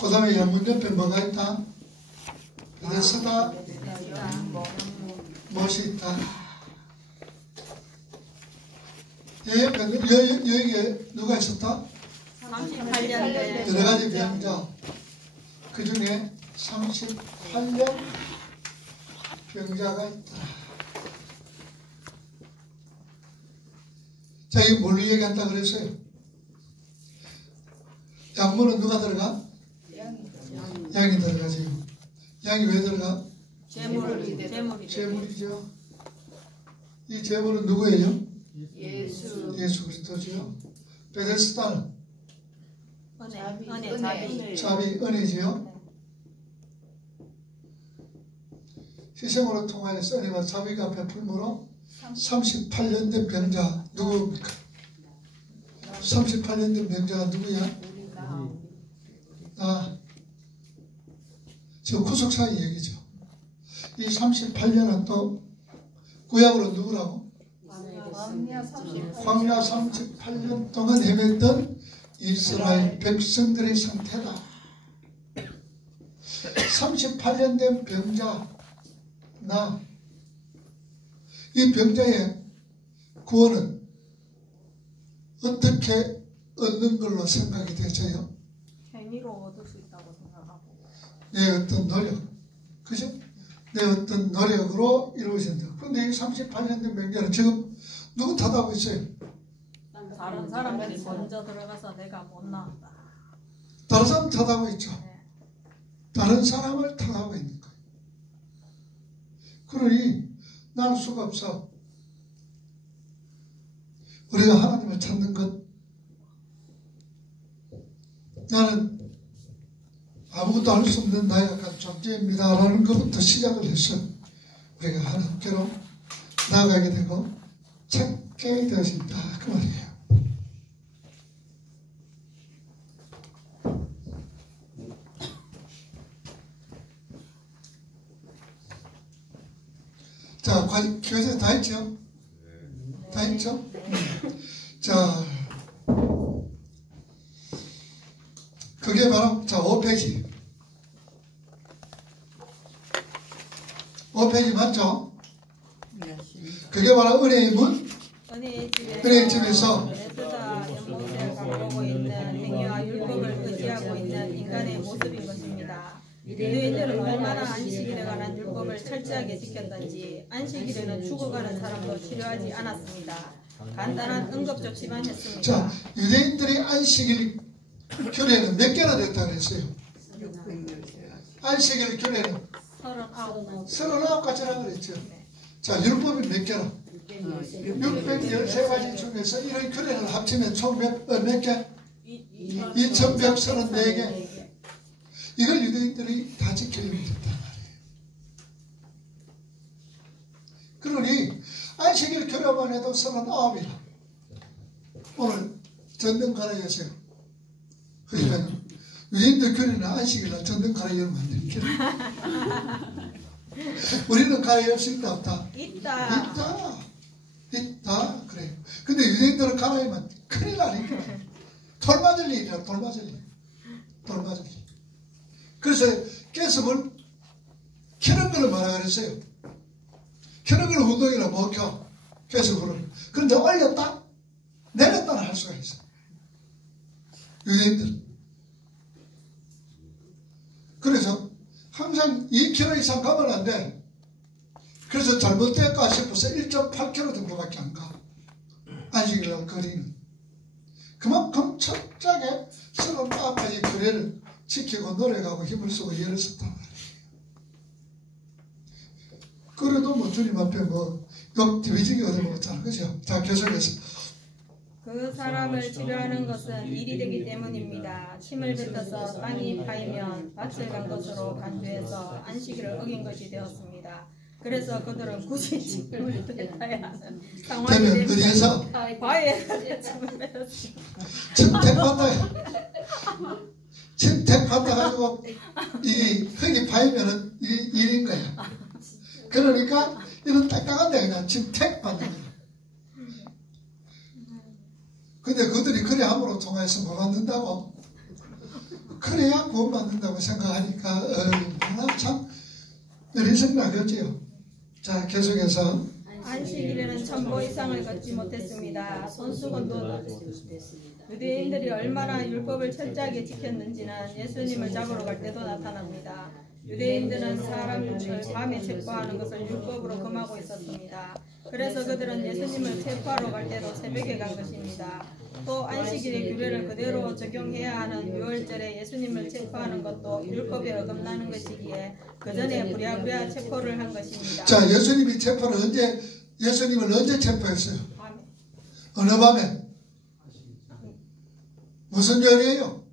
그 다음에 양문 옆에 뭐가 있다? 베데스다 못이 있다. 여기에 누가 있었다? 38년 여러 가지 병자. 그 중에 38년 병자가 있다. 자, 이게 뭘로 얘기한다 그랬어요? 양문은 누가 들어가? 양이 들어가죠. 양이 왜 들어가? 재물이죠. 이 재물은 누구예요? 예수 그리스도죠. 베데스다는 자비, 은혜지요. 희생으로 통하여서 은혜와 자비가 베풀므로 38년 된 병자 누구입니까? 38년 된 병자가 누구야? 저 구속사의 얘기죠. 이 38년은 또 구약으로 누구라고? 광야 38년 동안 헤맸던 이스라엘 백성들의 상태다. 38년 된 병자 이 병자의 구원은 어떻게 얻는 걸로 생각이 되세요? 행위로 얻을 수 있다고 생각하고 내 어떤 노력, 그죠? 내 어떤 노력으로 이루어진다. 그런데 이 38년 된 병자는 지금 누구 탓하고 있어요? 다른 사람들이 먼저 들어가서 내가 못 나왔다. 다른 사람 탓하고 있죠. 네. 다른 사람을 탓하고 있는 거예요. 그러니 나는 수가 없어. 우리가 하나님을 찾는 것, 나는 아무것도 할 수 없는 나의 약한 존재입니다 라는 것부터 시작을 해서 우리가 하나님께로 나아가게 되고 찾게 되어진다 그 말이에요. 자, 교재 다 했죠? 다 했죠? 자, 그게 바로, 자, 5페이지. 5페이지 맞죠? 그게 바로 은혜의 문? 은혜의 집에서 에스다 연못을 바라보고 있는 행위와 율법을 의지하고 있는 인간의 모습인 것입니다. 너희들은 얼마나 안식일에 관한 율법을 철저하게 지켰던지 안식일에는 죽어가는 사람도 치료하지 않았습니다. 간단한 응급조치만 했습니다. 자, 유대인들이 안식일 규례는 몇 개나 됐다고 했어요? 안식일 규례는 39가지라고 그랬죠. 자, 율법이 몇 개나? 613가지 중에서 이런 규례를 합치면 총 몇 개? 2134개. 이걸 유대인들이 다 지키려고 했단 말이에요. 그러니 안식일 규례만 해도 39이라. 오늘 전등 갈아였어요. 그러면 유대인들 규례는 안식일날 전등 갈아열면 안 되니까. 우리는 갈아열 수 있다 없다? 있다. 그래요. 근데 유대인들은 갈아열면 큰일 나니까. 돌 맞을 일이라. 돌 맞을 일. 그래서 깨습을 켜는 거를 뭐라 그랬어요? 켜는 걸 운동이라 못 켜. 깨습을. 그런데 올렸다? 내렸다는 할 수가 있어. 유대인들. 그래서 항상 2km 이상 가면 안 돼. 그래서 잘못될까 싶어서 1.8km 정도밖에 안 가. 안식일날 거리는. 그만큼 철저하게 39가지 규례를 지키고 노력하고 힘을 쓰고 예를 썼단 말이에요. 그래도 뭐 주님 앞에 뭐 욕 뒤지기 얻어먹었잖아. 그죠? 자, 계속해서. 그 사람을 치료하는 것은 일이 되기 때문입니다. 힘을 뱉어서 땅이 파이면 밭을 간 것으로 간주해서 안식일을 어긴 것이 되었습니다. 그래서 그들은 굳이 침을 뱉어야 하는 상황이 되면 어디에서? 바위에서 침을 뱉었습니다. 침택받다 가지고 이 흙이 파이면은 이 일인 거야. 그러니까 이런 딱딱한데 그냥 침택받는 거야. 근데 그들이 그래 함으로 통해서 뭐 받는다고? 그래야 구원받는다고 생각하니까 얼마나 참 어리석나겠지요. 자, 계속해서 안식일에는 천보 이상을 걷지 못했습니다. 손수건도 유대인들이 얼마나 율법을 철저하게 지켰는지는 예수님을 잡으러 갈 때도 나타납니다. 유대인들은 사람을 밤에 체포하는 것을 율법으로 금하고 있었습니다. 그래서 그들은 예수님을 체포하러 갈 때도 새벽에 간 것입니다. 또 안식일의 규례를 그대로 적용해야 하는 유월절에 예수님을 체포하는 것도 율법에 어긋나는 것이기에 그 전에 부랴부랴 체포를 한 것입니다. 자, 예수님을 언제 체포했어요? 밤에. 어느 밤에? 무슨 요일이에요?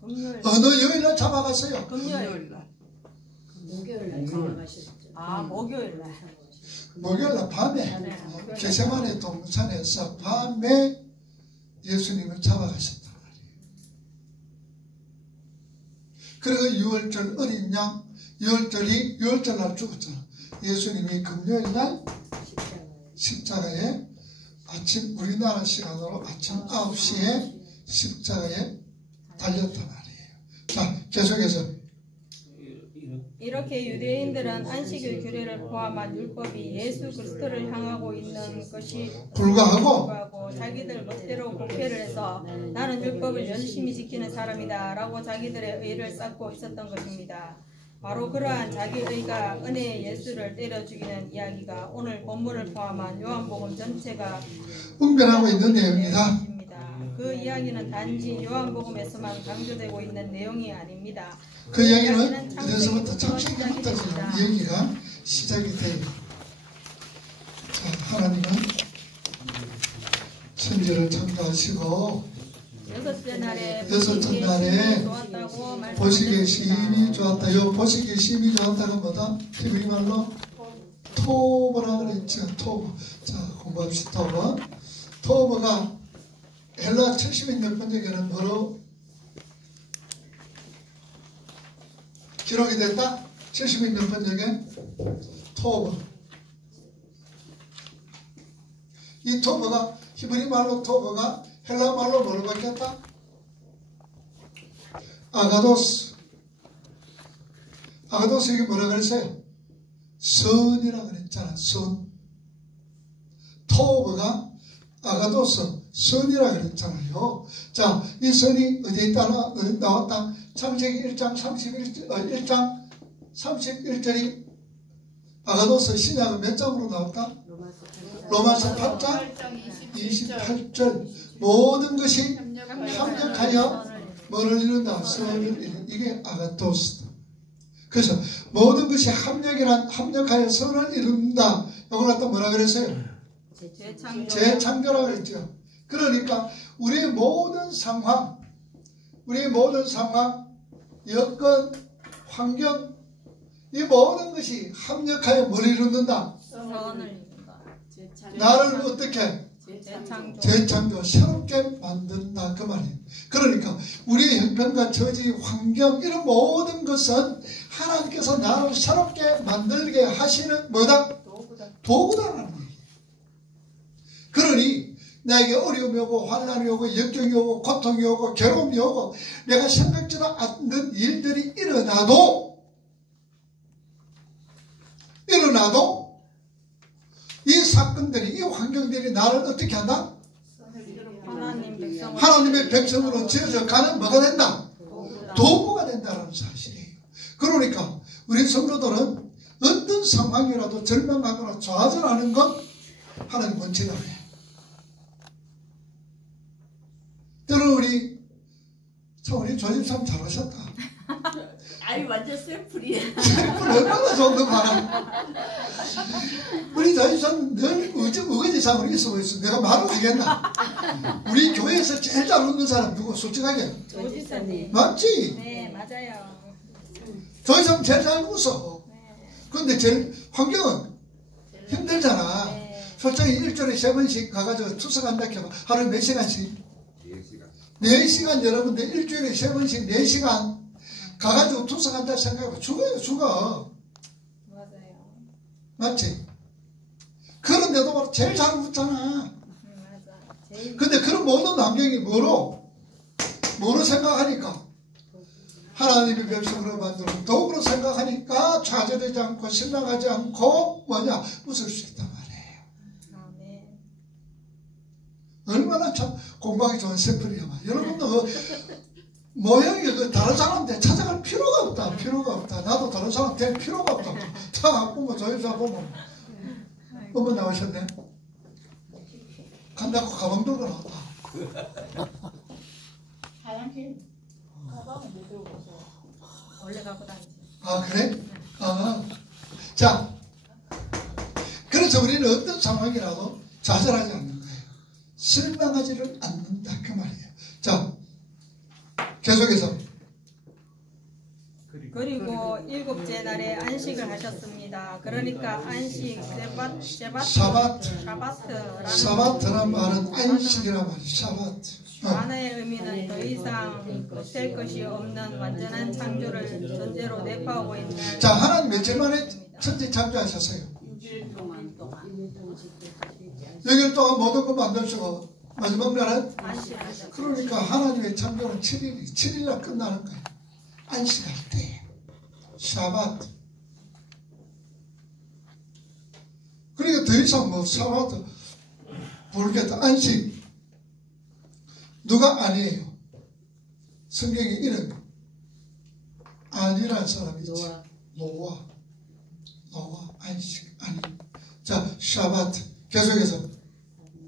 금요일. 어느 요일날 잡아갔어요? 금요일. 목요일날 잡아가셨죠. 목요일날. 목요일날 밤에 겟세마네 동산에서 밤에 예수님을 잡아가셨단 말이에요. 그리고 유월절 어린 양 유월절날 죽었잖아. 예수님이 금요일날 십자가에 아침 우리나라 시간으로 아침 9시에 십자가에 달렸단 말이에요. 자, 계속해서 이렇게 유대인들은 안식일 규례를 포함한 율법이 예수 그리스도를 향하고 있는 것이 불구하고 자기들 멋대로 곡해를 해서 나는 율법을 열심히 지키는 사람이다 라고 자기들의 의를 쌓고 있었던 것입니다. 바로 그러한 자기의가 은혜의 예수를 때려 죽이는 이야기가 오늘 본문을 포함한 요한복음 전체가 분별하고 있는 내용입니다. 그 이야기는 단지 요한복음에서만 강조되고 있는 내용이 아닙니다. 그 이야기는 그래서부터 창세기부터 이야기가 시작이 돼요. 자, 하나님은 천지를 창조하시고 여섯째 날에 보시기에 심히 좋았다. 요 보시기에 심히 좋았다가 뭐다? 히브리 말로 토브라 그랬죠. 토브. 자, 공부합시다. 토브. 토브가 헬라 70인 몇 번역에는 뭐로 기록이 됐다? 70인 몇 번역에 토브. 이 토브가 히브리 말로 토브가 헬라 말로 뭐로 바뀌었다? 아가도스. 아가도스 이게 뭐라 그랬어요? 선이라 그랬잖아. 선. 토브가 아가도스 선이라 그랬잖아요. 자, 이 선이 어디에 나왔다? 창세기 1장 31절이 아가도스 신약은 몇 장으로 나왔다? 로마서 8장 28절. 모든 것이 합력하여 뭐를 이룬다? 선을 이룬다. 이게 아가도스다. 그래서 모든 것이 합력하여 선을 이룬다. 이걸 갖다 뭐라 그랬어요? 재창조라고 했죠. 그러니까 우리의 모든 상황, 여건, 환경, 이 모든 것이 합력하여 뭘 이룬다? 선을 이룬다. 나를 어떻게? 재창조, 새롭게 만든다. 그 말이에요. 그러니까 우리의 형편과 처지, 환경 이런 모든 것은 하나님께서 나를 새롭게 만들게 하시는 뭐다? 도구다라는 거예요. 그러니 나에게 어려움이 오고 환난이 오고 역경이 오고 고통이 오고 괴로움이 오고 내가 생각지도 않는 일들이 일어나도 이 사건들이, 이 환경들이 나를 어떻게 한다? 하나님의 백성으로 지어져 가는 뭐가 된다? 도구가 된다는 사실이에요. 그러니까 우리 성도들은 어떤 상황이라도 절망하거나 좌절하는 것 하나님 원칙을 해. 때로는 우리 조집사님 잘하셨다. 아이 완전 샘플이야. 샘플 얼마나 좋은 봐라. 우리 조집사님 늘 의거지상으로 있어 보였어. 내가 말을 하겠나? 우리 교회에서 제일 잘 웃는 사람 누구? 솔직하게. 조집사님. 맞지? 네, 맞아요. 조집사님 제일 잘 웃어. 그런데 제일 환경은 힘들잖아. 솔직히 일주일에 3번씩 가가지고 투석한다 해봐. 하루에 몇 시간씩? 4시간 여러분들 일주일에 3번씩 4시간 가가지고 투석한다 생각하고 죽어. 맞아요. 맞지? 그런데도 제일 잘 웃잖아. 맞아. 제일 그런 모든 환경이 뭐로 생각하니까 하나님의 백성으로 만들어 더욱으로 생각하니까 좌절되지 않고 실망하지 않고 웃을 수 있단 말이에요. 아멘. 얼마나 참 공부하기 좋은 샘플이야. 여러분도 그 모형이 다른 사람한테 찾아갈 필요가 없다. 나도 다른 사람 될 필요가 없다. 다 보면 조회사 보면 어머 나오셨네. 간다고 가방 들고 나왔다. 하얀 길 가방은 못 들고 가서 원래 갖고 다니지. 아 그래? 자, 그래서 우리는 어떤 상황이라도 좌절하지 않는 거예요. 실망하지를 않는다 그 말이에요. 자, 계속해서 그리고 일곱째 날에 안식을 하셨습니다. 그러니까 안식 사바트란 말은 안식이란 말이에요. 사바트. 하나의 의미는 더 이상 될 것이 없는 완전한 창조를 전제로 내포하고 있는. 자, 하나님 며칠 만에 천지 창조하셨어요? 6일 동안 6일 동안 모든 것 만드시고 마지막 날은 안식하셨습니다. 그러니까 하나님의 창조는 7일날 끝나는 거예요. 안식할 때 샤바트. 그러니까 더 이상 샤바트 모르겠다. 안식 누가 아니에요? 성경에 이런 아니라는 사람이 있지. 노아 안식 아니. 자, 샤바트 계속해서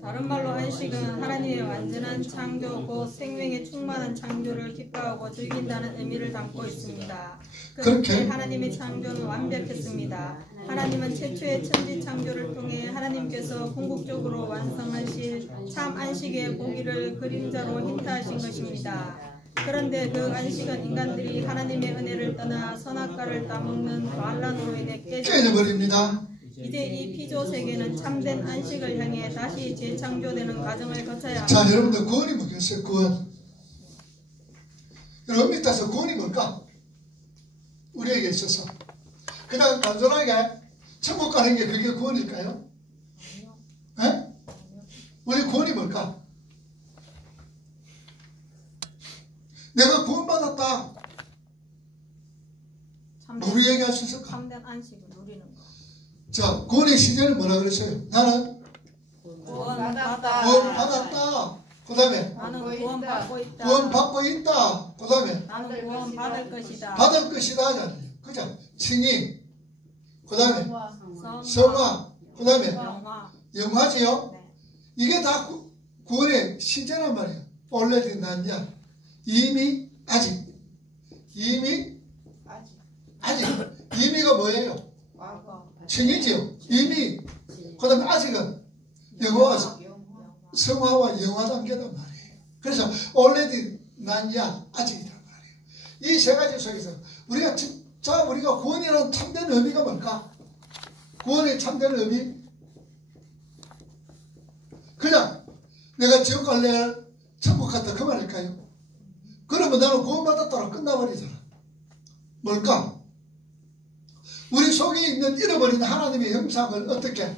다른 말로 안식은 하나님의 완전한 창조 곧 생명에 충만한 창조를 기뻐하고 즐긴다는 의미를 담고 있습니다. 그렇게 하나님의 창조는 완벽했습니다. 하나님은 최초의 천지 창조를 통해 하나님께서 궁극적으로 완성하실 참 안식의 보기를 그림자로 힌트하신 것입니다. 그런데 그 안식은 인간들이 하나님의 은혜를 떠나 선악과를 따먹는 반란으로 인해 깨져버립니다. 이제 이 피조 세계는 참된 안식을 향해 다시 재창조되는 과정을 거쳐야 합니다. 자, 여러분들 구원이 뭐겠어요? 구원. 여러분 따라서 구원이 뭘까? 우리에게 있어서 그냥 단순하게 천국 가는 게 그게 구원일까요? 에? 우리 구원이 뭘까? 내가 구원받았다. 우리에게 할 수 있을까? 참된 안식을 누리는 것. 자, 구원의 시제는 뭐라 그랬어요? 나는 구원받았다. 그 다음에 나는 구원받고 있다. 구원받고 있다. 그 다음에 나는 구원받을 것이다. 받을 것이다 하잖아요. 그죠? 칭의. 그 다음에 성화. 그 다음에 영화지요. 네. 이게 다 구원의 시제란 말이에요. already 난야. 이미 아직. 이미가 뭐예요? 칭의지요. 이미. 그 다음에 아직은 영화. 성화와 영화 단계단 말이에요. 그래서 already 난야 아직이란 말이에요. 이 세 가지 속에서 우리가 진짜 우리가 구원이라는 참된 의미가 뭘까? 구원의 참된 의미? 그냥 내가 지옥 갈래 천국 갔다 그 말일까요? 그러면 나는 구원받았다고 끝나버리잖아. 뭘까? 우리 속에 있는 잃어버린 하나님의 형상을 어떻게?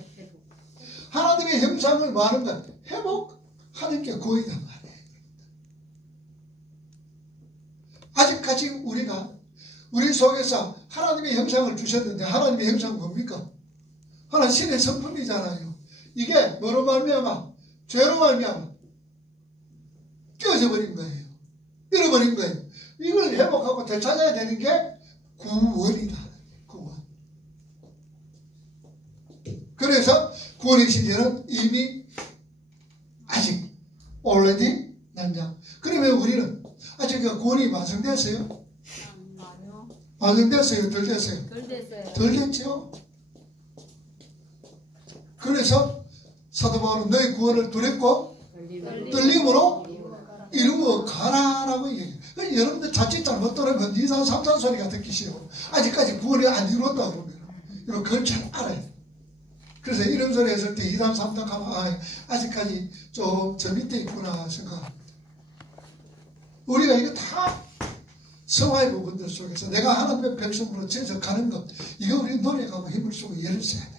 하나님의 형상을 뭐 하는 거야? 회복하는 게 구원이란 말이에요. 아직까지 우리가 우리 속에서 하나님의 형상을 주셨는데 하나님의 형상은 뭡니까? 하나님 신의 성품이잖아요. 이게 뭐로 말미암아? 죄로 말미암아 깨어져 버린 거예요. 잃어버린 거예요. 이걸 회복하고 되찾아야 되는 게 구원이다. 구원. 그래서 구원의 시제는 이미 아직 already 난장. 그러면 우리는 아직 구원이 완성됐어요? 완성됐어요? 덜 됐어요? 덜 됐죠. 그래서 사도 바울은 너의 구원을 두렵고 떨림으로 이루어 가라라고 얘기해요. 여러분들 자칫 잘못 들으면 2, 3, 3, 소리가 듣기 싫어. 아직까지 구원이 안 이루었다 그러면 이런 걸 잘 알아요. 그래서 이런 소리 했을 때 2, 3, 3, 4 하면 아직까지 좀 저 밑에 있구나 생각합니다. 우리가 이거 다 성화의 부분들 속에서 내가 하나님의 백성으로 제적하는 것, 이거 우리 노력하고 힘을 쓰고 예를 써야 돼요.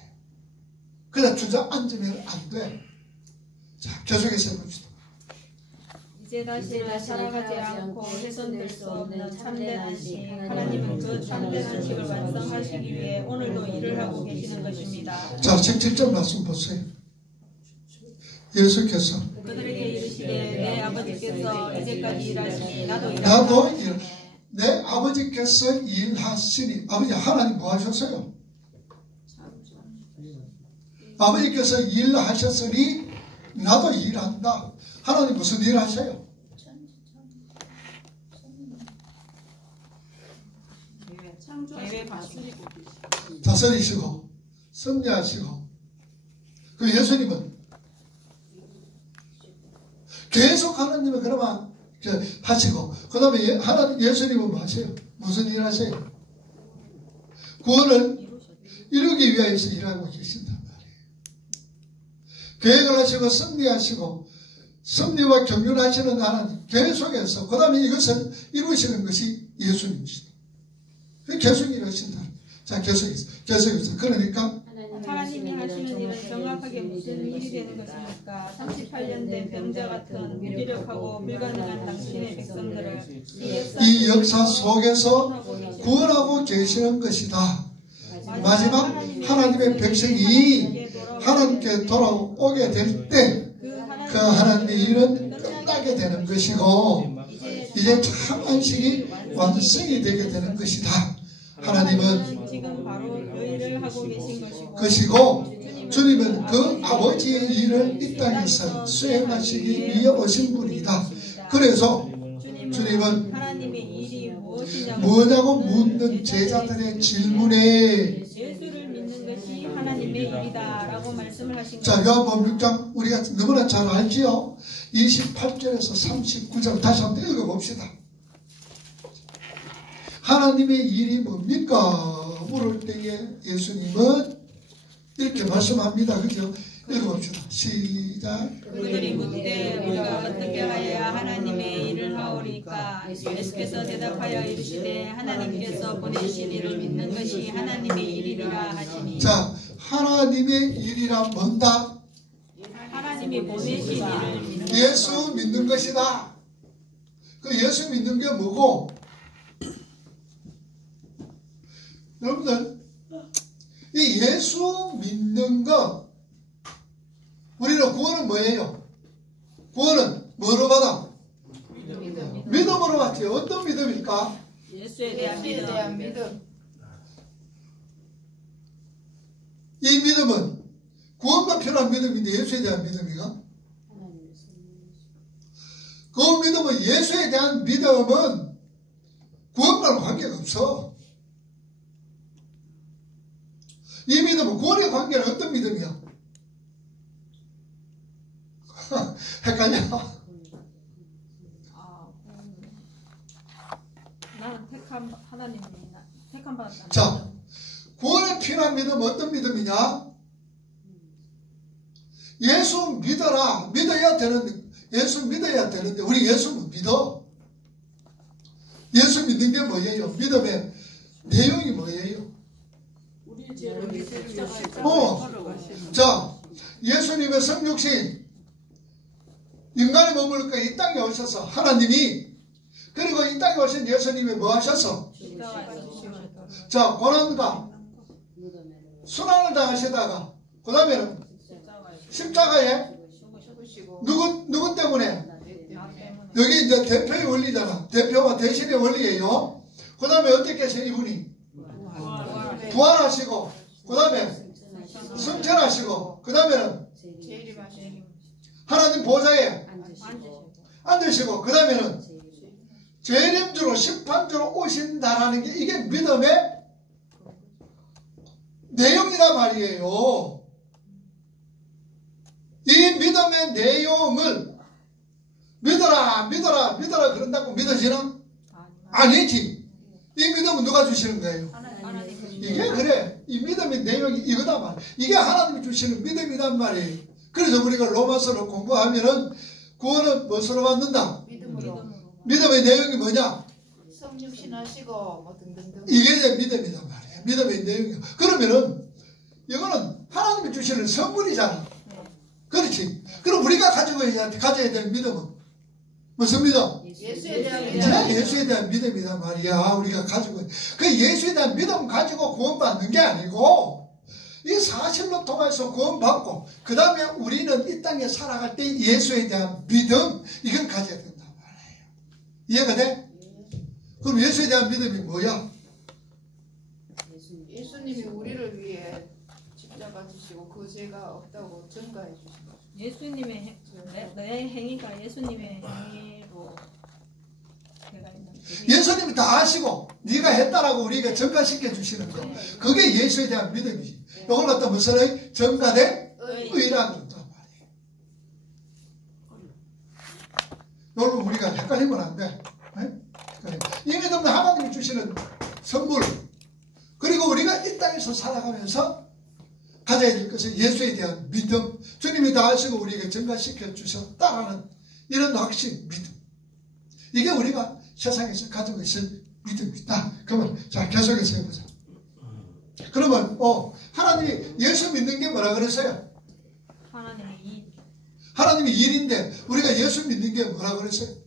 그냥 주저앉으면 안 돼. 자, 계속해서 해봅시다. 이제 다시는 살아가지 않고 훼손될 수 없는 참된 안식. 하나님은 그 참된 안식을 완성하시기 위해 오늘도 일을 하고 계시는 것입니다. 자, 17절 말씀 보세요. 예수께서 그들에게 이르시되 내 아버지께서 이제까지 일하시니 나도 내 아버지께서 일하시니. 아버지 하나님 뭐 하셨어요? 아버지께서 일하셨으니 나도 일한다. 하나님 무슨 일 하셔요? 다스리시고 섭리하시고. 그 예수님은 계속 하나님은 그러면 하시고, 그 다음에 하나님 예수님은 뭐 하세요? 무슨 일 하세요? 구원을 이루기 위해서 일하고 계신단 말이에요. 계획을 하시고 섭리하시고 섭리와 경륜하시는 하나님 계속해서 그 다음에 이것을 이루시는 것이 예수님이시다. 계속 일하신다. 자, 계속해서 그러니까 하나님이 하시는 일은 정확하게 무슨 일이 되는 것입니까? 38년 된 병자 같은 무기력하고 불가능한 당신의 백성들을 이 역사 속에서 구원하고 계시는 것이다. 마지막 하나님의 백성이 하나님께 돌아오게 될 때 그 하나님의 일은 끝나게 되는 것이고 이제 참 안식이 완성이 되게 되는 것이다. 하나님은 지금 바로 그 일을 하고 계신 것이고 주님은 그 아버지의 일을 이 땅에서 수행하시기 위해 오신 분이다. 그래서 주님은 하나님의 일이 뭐냐고 묻는 제자들의 질문에 예수를 믿는 것이 하나님의 일이다 라고 말씀을 하신 자, 요한복음 6장 우리가 너무나 잘 알지요. 28절에서 39절 다시 한번 읽어봅시다. 하나님의 일이 뭡니까? 물을 때에 예수님은 이렇게 말씀합니다. 그죠? 읽어봅시다. 시작. 그들이 묻되 우리가 어떻게 하여야 하나님의 일을 하오리까? 예수께서 대답하여 이르시되 하나님께서 보내신 일을 믿는 것이 하나님의 일이라 하시니. 자, 하나님의 일이라 뭔다? 하나님이 보내신 일을 믿는 예수 믿는 것이다. 그 예수 믿는 게 뭐고? 여러분들 이 예수 믿는 것, 우리는 구원은 뭐예요? 구원은 뭐로 받아? 믿음으로 받지. 어떤 믿음일까? 예수에 대한 믿음. 이 믿음은 구원과 필요한 믿음인데 예수에 대한 믿음이가? 그 믿음은 예수에 대한 믿음은 구원과는 관계가 없어. 이 믿음은 구원의 관계는 어떤 믿음이야? 헷갈려? 나는 택한 하나님입니다. 택한 받았다. 자, 구원에 필요한 믿음은 어떤 믿음이냐? 예수 믿어라. 믿어야 되는, 예수 믿어야 되는데 우리 예수 못 믿어. 예수 믿는 게 뭐예요? 믿음의 내용이 뭐예요? 자, 예수님의 성육신, 인간의 몸을 이 땅에 오셔서 하나님이, 그리고 이 땅에 오신 예수님이 뭐 하셨어? 자, 고난과 순환을 당하시다가 그 다음에는 십자가에 누구 때문에? 여기 이제 대표의 원리잖아. 대표와 대신의 원리예요. 그 다음에 어떻게 하세요? 이분이 부활하시고, 그 다음에 승천하시고, 그 다음에는 하나님 보좌에 앉으시고, 그 다음에는 재림주로 심판주로 오신다라는 게 이게 믿음의 내용이란 말이에요. 이 믿음의 내용을 믿어라 그런다고 믿어지나? 아니지. 이 믿음은 누가 주시는 거예요? 이게 그래. 이 믿음의 내용이 이거다 말. 이게 하나님이 주시는 믿음이란 말이에요. 그래서 우리가 로마서를 공부하면은 구원은 무엇으로 받는다? 믿음의 내용이 뭐냐? 성육신하시고 뭐 등등등. 이게 이제 믿음이란 말이에요. 믿음의 내용이요. 그러면은 이거는 하나님이 주시는 선물이잖아. 그렇지. 그럼 우리가 가져야 될 믿음은 무슨 믿음? 예수에 대한 이제 믿음. 예수에 대한 믿음이란 말이야. 우리가 가지고 그 예수에 대한 믿음 가지고 구원받는 게 아니고 이 사실로 통해서 구원받고 그 다음에 우리는 이 땅에 살아갈 때 예수에 대한 믿음 이걸 가져야 된단 말이에요. 이해가 돼? 그럼 예수에 대한 믿음이 뭐야? 예수님이 우리를 위해 십자가 지시고 그 죄가 없다고 증거해 주신 것. 예수님의 내 행위가 예수님의 행위로 내가 있는 예수님이 다 하시고 네가 했다라고 우리가 전가시켜 주시는 거. 그게 예수에 대한 믿음이지. 이걸 갖다 무슨 의? 전가된 의라고 그런단 말이에요. 여러분 우리가 헷갈리면 안 돼. 이 믿음은 하나님이 주시는 선물. 그리고 우리가 이 땅에서 살아가면서 가져야 될 것은 예수에 대한 믿음. 주님이 다 하시고 우리에게 전가시켜 주셨다라는 이런 확신, 믿음. 이게 우리가 세상에서 가지고 있을 믿음이다. 그러면 자 계속해서 해보자. 그러면 하나님이 예수 믿는 게 뭐라 그랬어요? 하나님이 일인데 우리가 예수 믿는 게 뭐라 그랬어요?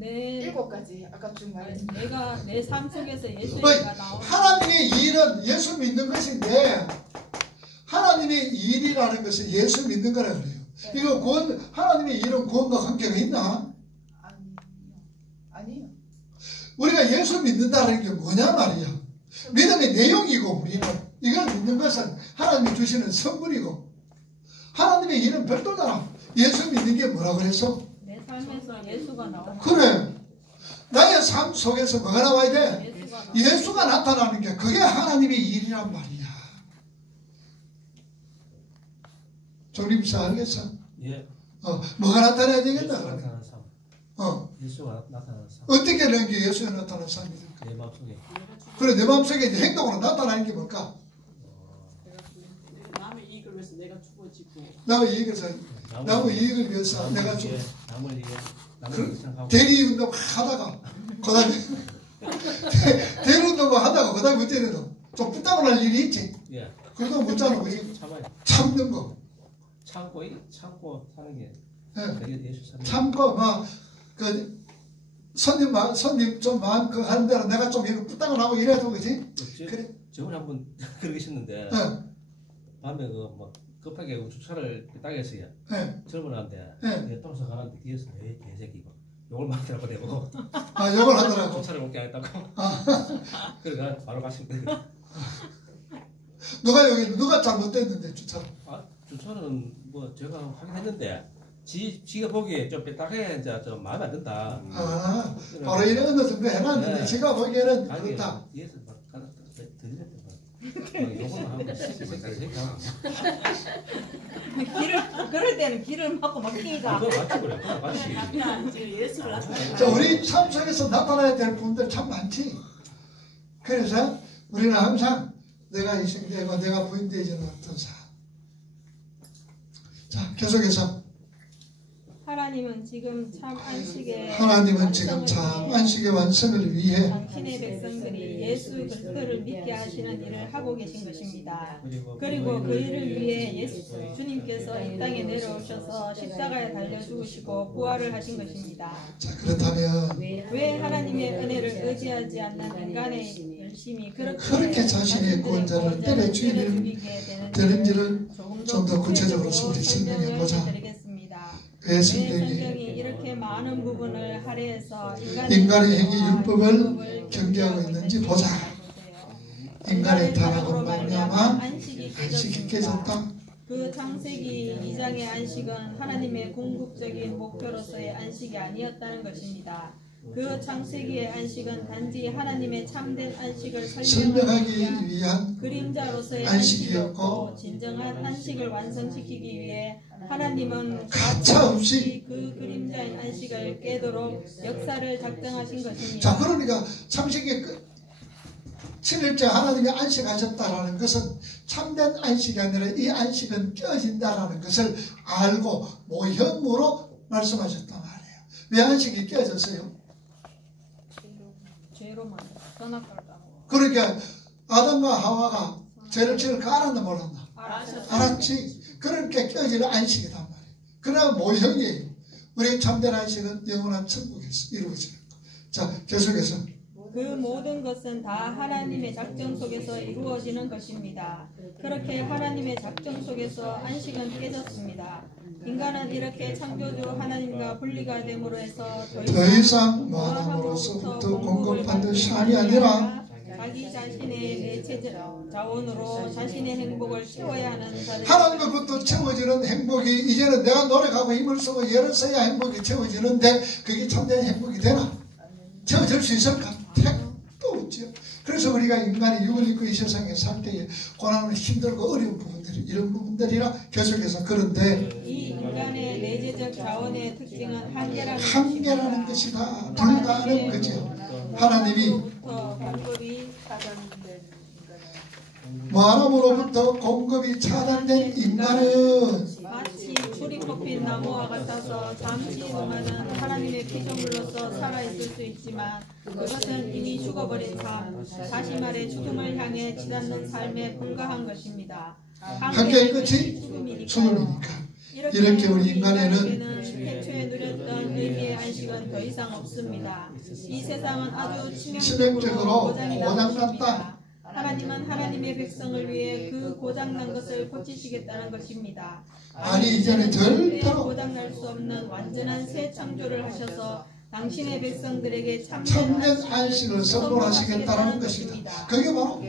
일곱 가지 아까 쭉 말했는데 내가 내 삶 속에서 예수가 나오는 하나님의 일은 예수 믿는 것인데 하나님의 일이라는 것은 예수 믿는 거라 그래요. 이거 구원 하나님의 일은 구원과 관계가 있나? 아니요. 우리가 예수 믿는다는 게 뭐냐 말이야. 믿음의 내용이고 우리는 이걸 믿는 것은 하나님이 주시는 선물이고 하나님의 일은 별도잖아. 예수 믿는 게 뭐라 그랬어? 내 삶에서 예수가 나오는 그래. 나의 삶 속에서 뭐가 나와야 돼? 예수가 나타나는 게 그게 하나님의 일이란 말이야. 조림사 알겠어? 예. 뭐가 나타나야 되겠다. 예수가 나타나는 삶. 예수가 나타나는 삶. 어떻게 하는 게 예수가 나타나는 삶입니까? 내 마음속에. 그래 내 마음속에 이제 행동으로 나타나는 게 뭘까? 남의 이익을 위해서 내가 죽어지고 남의 이익을 위해서 내가 좀 남을 위해 생각하고 대리 운동 하다가 그다음에 대리 운동 하다가 그다음에 어때는 좀 부탁을 할 일이 있지. 예. 그래도 묻잖아 그지? 참아야 참는 거. 참고 사는 게 예. 예수 삶. 참고 그 손님 좀 마음 그 하는 대로 내가 좀 이렇게 부탁을 하고 이래도 그지? 그래. 저번에 한번 그러셨는데 밤에 막 급하게 주차를 땅에서요. 젊은한데 떨어서 가는데 뒤에서 내 개새끼가 욕을 많더라고 내고. 욕을 하더라고. 주차를 먹게 안 했다고. 그러니까 바로 가시면 돼. 누가 잘못됐는데 주차? 주차는 뭐 제가 하긴 했는데 지가 보기에 좀 삐딱해 이제 좀 마음에 안 든다. 바로 이런 어느 정도 해놨는데 지가 보기에는 그렇다. 뒤에서 막 가다 들이랬던 거. 욕을 하고 그럴 때는 길을 막고 막 뛰니까 그거 맞지 그래. 그거 맞지. 예수를 나타내. 자, 우리 삶 속에서 나타나야 될 분들 참 많지. 그래서 우리는 항상 내가 희생되고 내가 부인되지 않았던 삶. 자, 계속해서 하나님은 지금 참 안식의 완성을 위해 당신의 백성들이 예수 그리스도를 믿게 하시는 일을 하고 계신 것입니다. 그리고 그 일을 위해 주님께서 이 땅에 내려오셔서 십자가에 달려 죽으시고 부활을 하신 것입니다. 자, 그렇다면 왜 하나님의 은혜를 의지하지 않는 인간의 열심히 그렇게 자신의 구원자를 때려 죽이게 되는지를 좀 더 구체적으로 우리 설명해 보자. 왜 성경이 이렇게 많은 부분을 할애해서 인간의 행위 율법을 경계하고 있는지 보자. 인간의 타락으로 말미암아 안식이 깨졌다. 그 창세기 2장의 안식은 하나님의 궁극적인 목표로서의 안식이 아니었다는 것입니다. 그 창세기의 안식은 단지 하나님의 참된 안식을 설명하기 위한 그림자로서의 안식이었고 진정한 안식을 완성시키기 위해 하나님은 가차없이 그 그림자인 안식을 깨도록 역사를 작정하신 것입니다. 자, 그러니까 창세기 7일째 하나님이 안식하셨다라는 것은 참된 안식이 아니라 이 안식은 깨어진다라는 것을 알고 모형으로 말씀하셨단 말이에요. 왜 안식이 깨어졌어요? 죄로만 선악과를 그러니까 아담과 하와가 죄를 지을 거 알았나 몰랐나? 알았지. 그러니까 깨어지는 안식이단 말이에요. 그러나 모형이에요. 우리 참된 안식은 영원한 천국에서 이루어지는 것. 자, 계속해서 그 모든 것은 다 하나님의 작정 속에서 이루어지는 것입니다. 그렇게 하나님의 작정 속에서 안식은 깨졌습니다. 인간은 이렇게 창조주 하나님과 분리가 됨으로 해서 더 이상 마음으로서부터 공급받는 삶이 아니라 자기 자신의 내체적 자원으로 자신의 행복을 채워야 하는 자들. 하나님으로부터 채워지는 행복이 이제는 내가 노력하고 힘을 쓰고 애를 써야 행복이 채워지는데 그게 참된 행복이 되나? 채워질 수 있을까? 택도 없죠. 그래서 우리가 인간이 육을 입고 이 세상에 살 때에 고난을 힘들고 어려운 부분들이 이런 부분들이라 계속해서 그런데 이 인간의 내재적 자원의 특징은 한계라는 것이다. 불가하는 거죠. 하나님이 마음으로부터 공급이 차단된 인간은 마치 풀이 뽑힌 나무와 같아서 잠시 동안은 하나님의 피조물로서 살아있을 수 있지만 그것은 이미 죽어버린 삶, 다시 말해 죽음을 향해 치닫는 삶에 불과한 것입니다. 한계의 끝이 죽음이니까. 이렇게 우리 인간에는 태초에 누렸던 의미의 안식은 더 이상 없습니다. 이 세상은 아주 치명적으로 치명적으로 고장났다. 하나님은 하나님의 백성을 위해 그 고장난 것을 고치시겠다는 것입니다. 아니 이제는 절대로 고장날 수 없는 완전한 새 창조를 하셔서 당신의 백성들에게 참된 안식을 선물하시겠다는 것이다. 그게 바로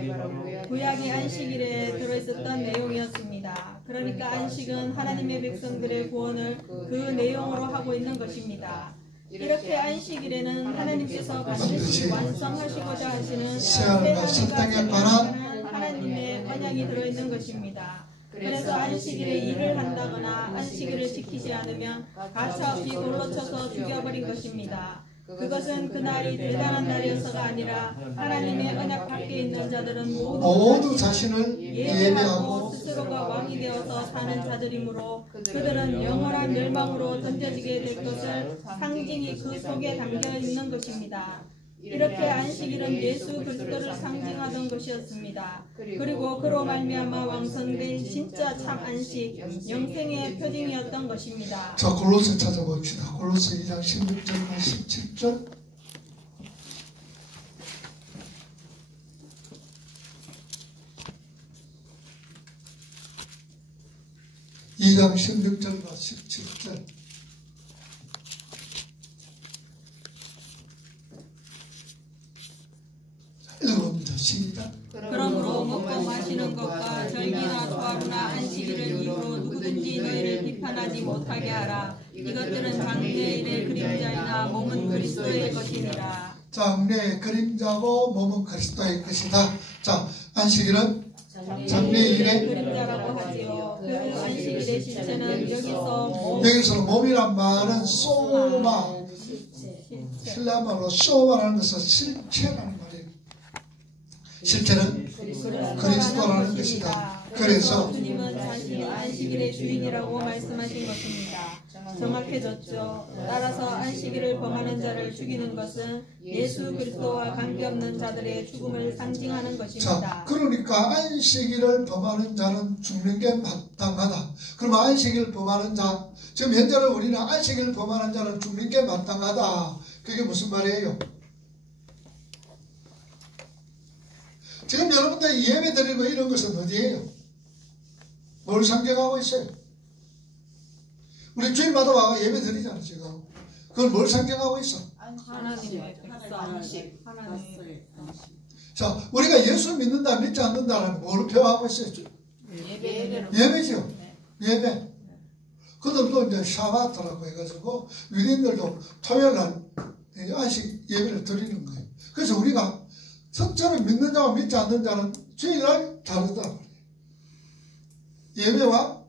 구약의 안식일에 들어있었던 내용이었습니다. 그러니까 안식은 하나님의 백성들의 구원을 그 내용으로 하고 있는 것입니다. 이렇게 안식일에는 하나님께서 반드시 완성하시고자 하시는 새하늘과 새 땅에 관한 하나님의 언약이 들어있는 것입니다. 그래서 안식일에 일을 한다거나 안식일을 지키지 않으면 가차없이 돌로 쳐서 죽여버린 것입니다. 그것은 그날이 대단한 날이어서가 아니라 하나님의 언약 밖에 있는 자들은 모두 자신을 예배하고 스스로가 왕이 되어서 사는 자들이므로 그들은 영원한 멸망으로 던져지게 될 것을 상징이 그 속에 담겨 있는 것입니다. 이렇게 안식일은 예수 그리스도를 상징하던 것이었습니다. 그리고 그로 말미암아 완성된 진짜 참 안식, 영생의 표징이었던 것입니다. 자, 골로새 찾아봅시다. 골로새 2장 16절과 17절. (2장 16절과 17절) 읽어봅니다. 시작. 그러므로 먹고 마시는 것과 절기나 조하루나 안식일을 이유로 누구든지 너희를 비판하지 못하게 하라. 이것들은 장래일의 그림자이나 몸은 그리스도의 것이니라. 장래의 그림자고 몸은 그리스도의 것이다. 자, 안식일은 장래일의 그림자라고 하지요. 그 안식일의 실체는 여기서 몸이란 말은 소마, 힐라말로 소마라는 것은 실체라는 말이에요. 실체는 그리스도라는 것이다. 그래서 주님은 자신이 안식일의 주인이라고 말씀하신 것입니다. 정확해졌죠. 따라서 안식일을 범하는 자를 죽이는 것은 예수 그리스도와 관계없는 자들의 죽음을 상징하는 것입니다. 자, 그러니까 안식일을 범하는 자는 죽는 게 마땅하다. 그러면 안식일을 범하는 자, 지금 현재는 우리는 안식일을 범하는 자는 죽는 게 마땅하다. 그게 무슨 말이에요? 지금 여러분들 예배 드리고 이런 것은 어디예요? 뭘 상징하고 있어요? 우리 주일마다 와서 예배 드리잖아 지금. 그걸 뭘 상징하고 있어? 하나님의 백성. 자, 우리가 예수 믿는다 믿지 않는다는 뭘 표현하고 있어요? 예배죠. 예배. 그들도 이제 샤바트라고 해가지고 유대인들도 토요일날 안식 예배를 드리는 거예요. 그래서 우리가 성전을 믿는 자와 믿지 않는 자는 주일날 다르다. 예배와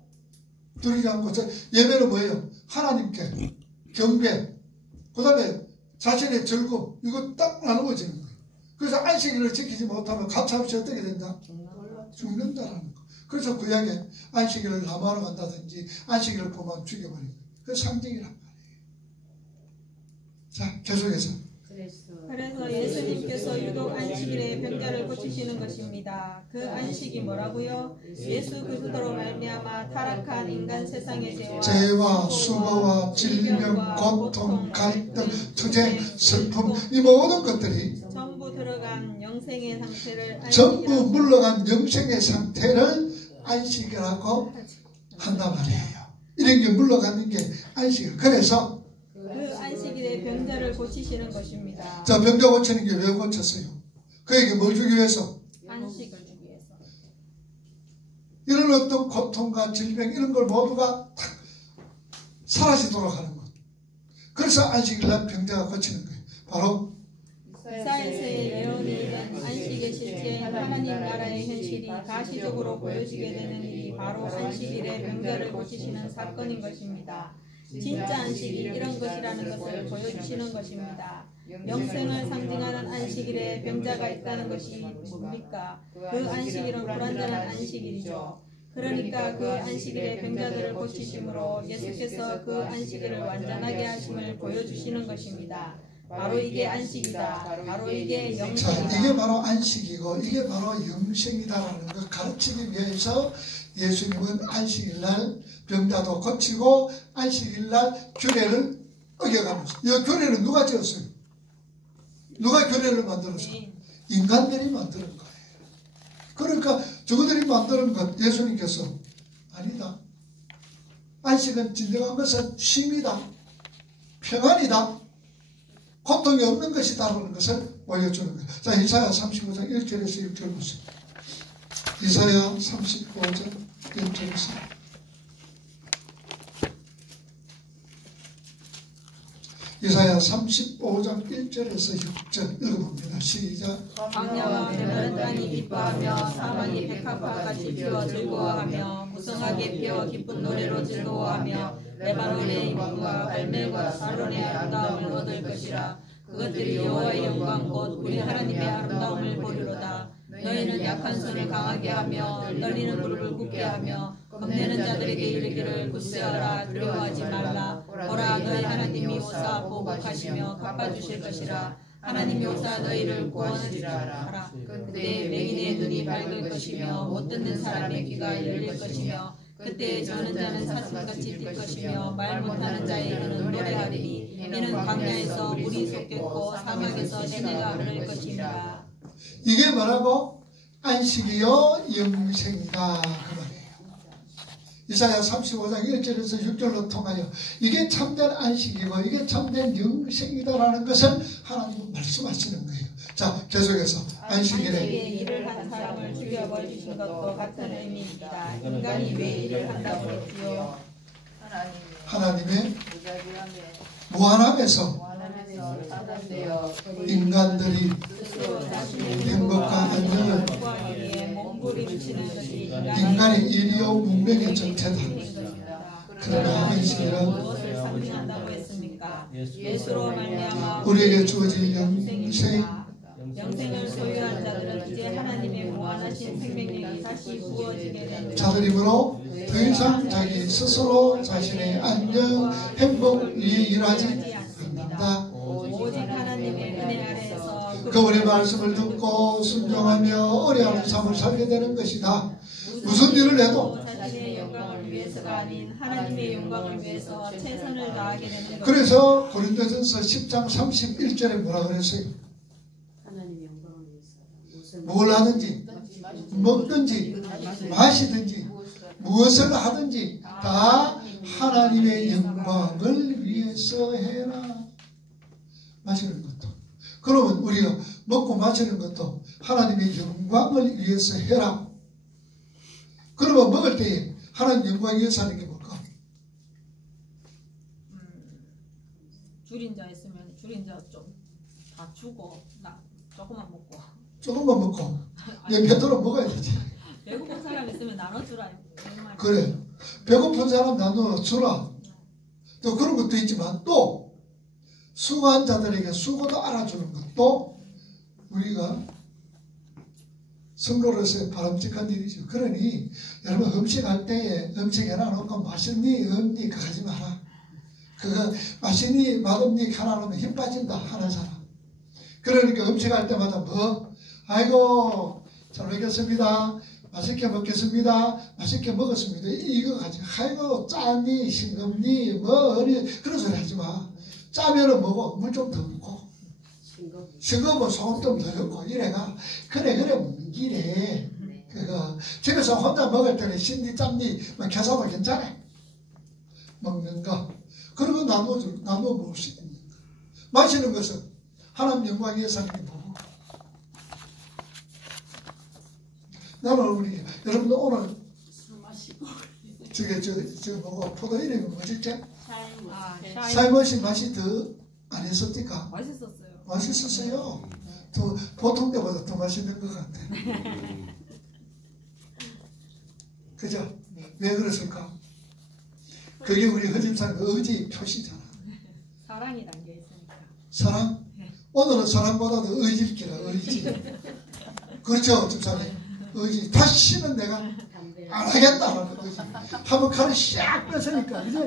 드리지 않고 예배는 뭐예요? 하나님께 경배, 그 다음에 자신의 즐거움, 이거 딱 나누어지는 거예요. 그래서 안식일을 지키지 못하면 가차없이 어떻게 된다? 죽는다라는 거. 그래서 구약에 안식일을 남하러 간다든지 안식일을 보면 죽여버리는 거예요. 그 상징이란 말이에요. 자, 계속해서 그래서 예수님께서 유독 안식일에 병자를 고치시는 것입니다. 그 안식이 뭐라고요? 예수 그리스도로 말미암아 타락한 인간 세상의 죄와 수고와 질병, 고통, 갈등, 투쟁, 슬픔, 이 모든 것들이 전부 들어간 영생의 상태를 전부 물러간 영생의 상태를 안식이라고 한단 말이에요. 이런 게 물러가는 게 안식이에요. 그래서 그 안식일에 병자를 고치시는 것입니다. 자, 병자 고치는 게 왜 고쳤어요? 그에게 뭘 주기 위해서? 안식을 주기 위해서. 이런 어떤 고통과 질병 이런 걸 모두가 탁 사라지도록 하는 것. 그래서 안식일 날 병자가 고치는 거예요. 바로 이사야서의 예언이 안식의 실제 하나님 나라의 현실이 가시적으로 보여지게 되는 일이 바로 안식일에 병자를 고치시는 사건인 것입니다. 진짜 안식이 이런 것이라는 것을 보여주시는 것입니다. 영생을 상징하는 안식일에 병자가 있다는 것이 뭡니까? 그 안식일은 불완전한 안식일이죠. 그러니까 그 안식일에 병자들을 고치심으로 예수께서 그 안식일을 완전하게 하심을 보여주시는 것입니다. 바로 이게 안식이다. 바로 이게 영생이다. 자, 이게 바로 안식이고 이게 바로 영생이다라는 걸 가르치기 위해서 예수님은 안식일날 병자도 고치고 안식일날 규례를 어겨가면서, 이 규례는 누가 지었어요? 누가 규례를 만들었어요? 인간들이 만드는 거예요. 그러니까 저들이 만드는 것 예수님께서 아니다. 안식은 진정한 것은 쉼이다. 평안이다. 고통이 없는 것이다라는 것을 보여주는 거예요. 자, 이사야 35장 1절에서 6절 보세요. 이사야 35장 1절에서 이사야 35장 1절에서 6절 읽어봅니다. 시작. 광야와 메마른 땅이 기뻐하며 사막이 백합과 같이 피어 즐거워하며 무성하게 피어 기쁜 노래로 즐거워하며 레바논의 영광과 갈멜과 사론의 아름다움을 얻을 것이라. 그것들이 여호와의 영광 곧 우리 하나님의 아름다움을 보리로다. 너희는 약한 손을 강하게 하며 떨리는 무릎을 굳게 하며 겁내는 자들에게 이르기를 굳세어라 두려워하지 말라. 보라 너희 하나님이 오사 보복하시며 갚아주실 것이라. 하나님이 오사 너희를 구원하시리라. 그때 맹인의 눈이 밝을 것이며 못 듣는 사람의 귀가 열릴 것이며 그때 저는 자는 사슴같이 뛸 것이며 말 못하는 자에게는 노래하리니 이는 광야에서 물이 솟겠고 사막에서 시내가 흐를 것입니다. 이게 뭐라고? 안식이요 영생이다 그 말이에요. 이사야 35장 1절에서 6절로 통하여 이게 참된 안식이고 이게 참된 영생이다라는 것을 하나님은 말씀하시는 거예요. 자, 계속해서 안식일에 일을 한 사람을 죽여버리신 것도 같은 의미입니다. 인간이 왜 일을 한다고 했지요? 하나님의 무한함에서 인간들이 행복과 안정을 인간의 인이요 문명의 정체다. 그러나 안식일은 예수로 말미암아 우리에게 주어진 영생 영생을 소유한 자들은 이제 하나님의 무한하신 생명력이 다시 부어지게 되는 자들이므로 더 이상 자기 스스로 자신의 안정, 행복 위해 일하지 않는다. 오직 하나님의 은혜 아래에서 그분의 말씀을 듣고 순종하며 어려운 삶을 살게 되는 것이다. 무슨 일을 해도 자신의 영광을 위해서가 아닌 하나님의 영광을 위해서 최선을 다하게 되는 것입니다. 그래서 고린도전서 10장 31절에 뭐라 그랬어요? 하나님의 영광을 위해서 뭘 하든지 먹든지 마시든지 무엇을 하든지 다 하나님의 영광을 위해서 해라. 마시는 것도 그러면 우리가 먹고 마시는 것도 하나님의 영광을 위해서 해라. 그러면 먹을 때에 하나님 영광 위해서 하는 게 뭘까? 줄인 자 있으면 줄인 자 좀 다 주고 나 조금만 먹고 조금만 먹고 내 배도록 먹어야 되지. 배고픈 사람 있으면 나눠주라. 그래, 배고픈 사람 나눠주라. 또 그런 것도 있지만 또 수고한 자들에게 수고도 알아주는 것도 우리가 성도로서의 바람직한 일이죠. 그러니 여러분 음식할 때에 음식 해놔놓고 맛있니 없니 그거 하지 마라. 그거 맛있니 맛없니 해놔놓으면 힘 빠진다 하는 사람. 그러니까 음식할 때마다 뭐 아이고 잘 먹겠습니다. 맛있게 먹겠습니다. 맛있게 먹었습니다. 이거 가지고 아이고 짜니 싱겁니 뭐 어리 그런 소리 하지 마. 짜면은 뭐고 물 좀 더 먹고 싱거우면 소금 좀 더 넣고 이래가 그래 먹는 길에 그거 집에서 혼자 먹을 때는 신디 짬니 뭐 겨사도 괜찮아. 먹는 거 그리고 나눠 먹을 수 있는 거. 마시는 것은 하나님 영광 위해서 하는 게 뭐고 나는 우리 여러분들 오늘 저게 뭐고 포도 이름이 뭐지? 샤이머시 맛이 더 안 했습니까? 맛있었어요. 맛있었어요. 더 보통 때보다 더 맛있는 것 같아. 그죠? 왜 그랬을까? 그게 우리 허짐사의 의지 표시잖아. 사랑이 담겨 있으니까. 사랑? 오늘은 사랑보다도 의지입니다. 의지. 그렇죠, 집사님. 의지. 다시는 내가 안 하겠다라는 의지. 한번 칼을 샥 뺏으니까 그죠?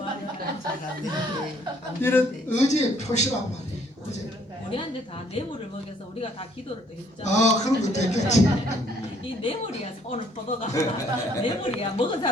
이런 의지의 표시란 말이에요. 그죠? 우리한테 다 뇌물을 먹여서 우리가 다 기도를 또 해주잖아. 아, 그런 것도 있겠지. 이 뇌물이야 오늘 포도가 뇌물이야 먹은 사람.